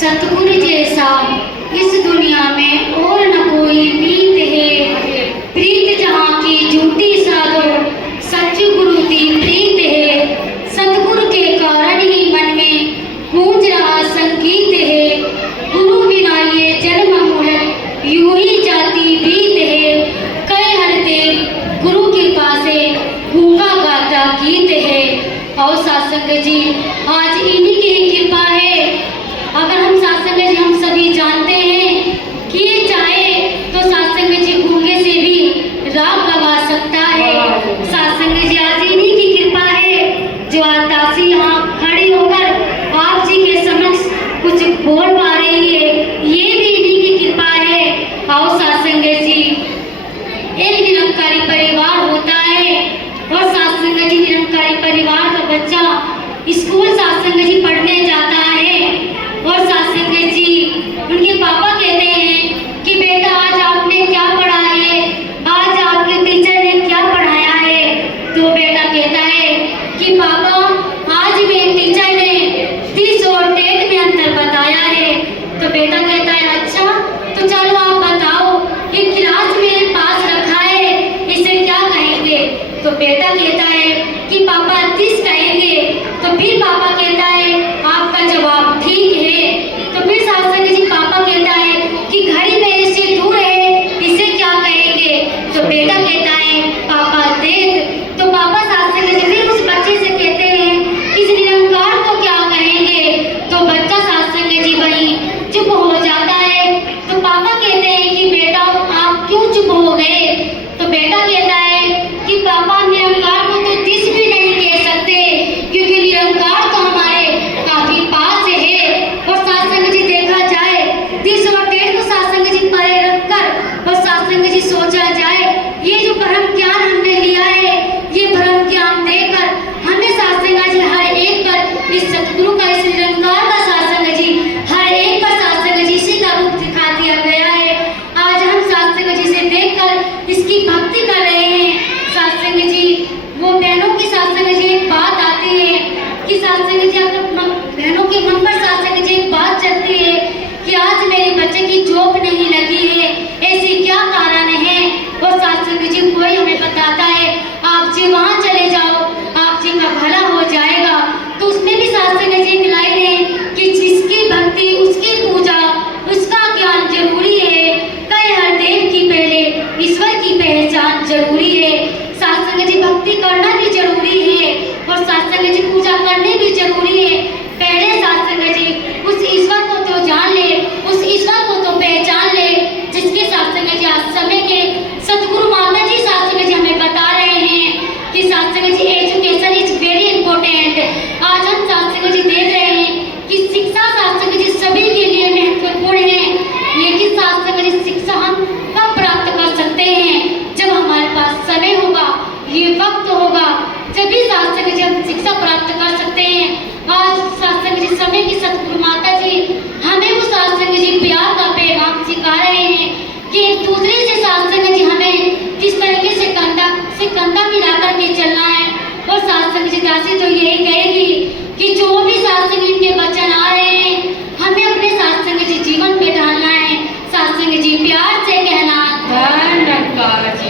सतगुरु जैसा इस दुनिया में और न कोई मीत है। प्रीत जहाँ की झूठी साधो, सच्ची गुरु की प्रीत है। सतगुरु के कारण ही मन में गूंज रहा संगीत है। गुरु बिना ये जन्म मुहूर्त यूं ही जाती बीत है। कई हरदेव गुरु के पासे गूंगा गाता गीत है। और सत्संग जी आज इन्हीं की कृपा है। अगर हम सत्संग जी हम सभी जानते हैं कि ये चाहे तो सत्संग जी गूंगे से भी राग लगा सकता है। सत्संग जी आज इन्हीं की कृपा है जो आज दासी यहाँ खड़ी होकर आप जी के समक्ष कुछ बोल पा रही है। ये भी इन्हीं की कृपा है। और सत्संग जी एक निरंकारी परिवार होता है और सत्संग जी निरंकारी परिवार का बच्चा स्कूल सत्संग जी पढ़ने जाता है और सत्संग जी उनके पापा कहते हैं कि बेटा आज आपने क्या पढ़ा है, आज आपके टीचर ने क्या पढ़ाया है। तो बेटा कहता है कि पापा आज मेरे टीचर ने 30 और टेट में अंतर बताया है। तो बेटा कहता है अच्छा तो चलो आप बताओ, ये क्लास मेरे पास रखा है, इसे क्या कहेंगे। तो बेटा कहता है कि पापा 30 कहेंगे। तो फिर पापा कहता है आपका जवाब ठीक है। तो फिर सत्संग जी पापा कहता है कि घड़ी मेरे से दूर है, इसे क्या कहेंगे। तो बेटा कहता है पापा देख। तो पापा सत्संग जी फिर उस बच्चे से कहते हैं इस निरंकार को क्या कहेंगे। तो बच्चा सत्संग जी वहीं चुप हो जाता है। तो पापा कहते हैं कि बेटा आप क्यों चुप हो गए। तो बेटा कहता है कि पापा निरंकार को तो 30 भी नहीं कह सकते क्योंकि निरंकार तो हमारे काफी पास है। और सत्संग जी देखा जाए 30 और टेट को सत्संग जी परे रखकर और सत्संग जी सोचा जाए ये जो ब्रह्म ज्ञान हमने लिया है, ये ब्रह्म ज्ञान देकर हमें सत्संग जी हर एक पर इस सतगुरु का इस निरंकार का सत्संग जी हर एक पर सत्संग जी इसी का रूप दिखा दिया गया है। आज हम सत्संग जी से देखकर इसकी भक्ति कर रहे हैं। सत्संग जी वो बहनों की सत्संग जी एक बात आती है कि सत्संग जी बहनों के मन पर सत्संग जी एक बात चलती है कि आज मेरे बच्चे की जॉब नहीं लगी है, ऐसे क्या कारण है। और सत्संग जी कोई हमें बताता है आप जी वहाँ चले जाओ, आप जी का भला हो जाएगा। तो उसमें भी सत्संग जी एक लाइन है कि जिसकी भक्ति उसकी पूजा उसका ज्ञान जरूरी है। कई हर देव की पहले ईश्वर की पहचान जरूरी है। सत्संग जी भक्ति करना भी जरूरी है और सत्संग जी पूजा करनी भी जरूरी है। पहले सत्संग जी उस ईश्वर को तो जान ले, उस ईश्वर को तो पहचान ले जिसके सत्संग जी आज समय के सतगुरु माता जी सत्संग जी हमें बता रहे हैं कि सत्संग जी एजुकेशन इज वेरी इंपॉर्टेंट। आज हम सत्संग जी देख रहे हैं कि शिक्षा सत्संग जी सभी के लिए महत्वपूर्ण है। लेकिन सत्संग जी शिक्षा हम कब प्राप्त कर सकते हैं, जब हमारे पास समय होगा, ये वक्त होगा, जभी सत्संग जी हम शिक्षा प्राप्त कर सकते हैं। आज सत्संग जी समय की सतगुरु माता जी हमें वो सत्संग जी प्यार का पैगाम सिखा रहे हैं कि एक दूसरे से सत्संग जी हमें किस तरीके से कंधा मिला करके चलना है। और सत्संग जी दासी तो यही कहेगी कि जो भी सत्संग इनके वचन आ रहे हैं हमें अपने सत्संग जी जीवन में ढालना है। सत्संग जी प्यार से कहना धन्यवाद जी।